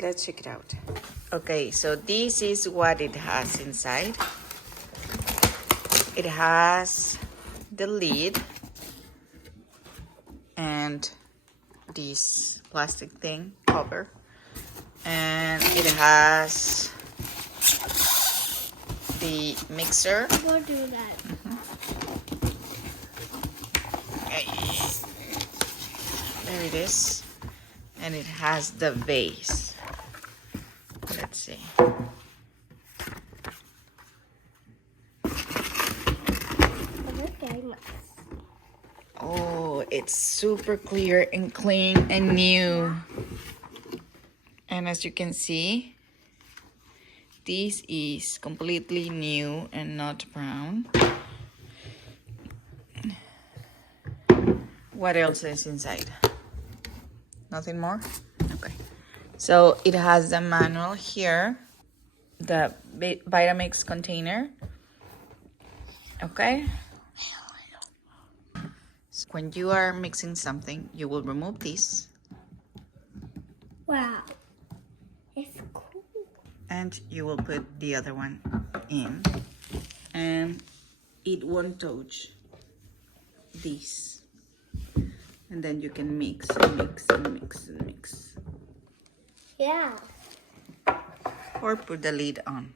Let's check it out. Okay, so this is what it has inside. It has the lid and this plastic thing cover, and it has the mixer. We'll do that. There it is, and it has the vase. Let's see. Oh, it's super clear and clean and new. And as you can see, this is completely new and not brown. What else is inside? Nothing more? Okay. So it has the manual here, the Vitamix container. Okay. So when you are mixing something, you will remove this. Wow. It's cool. And you will put the other one in. And it won't touch this. And then you can mix and mix and mix and mix. Yeah. Or put the lid on.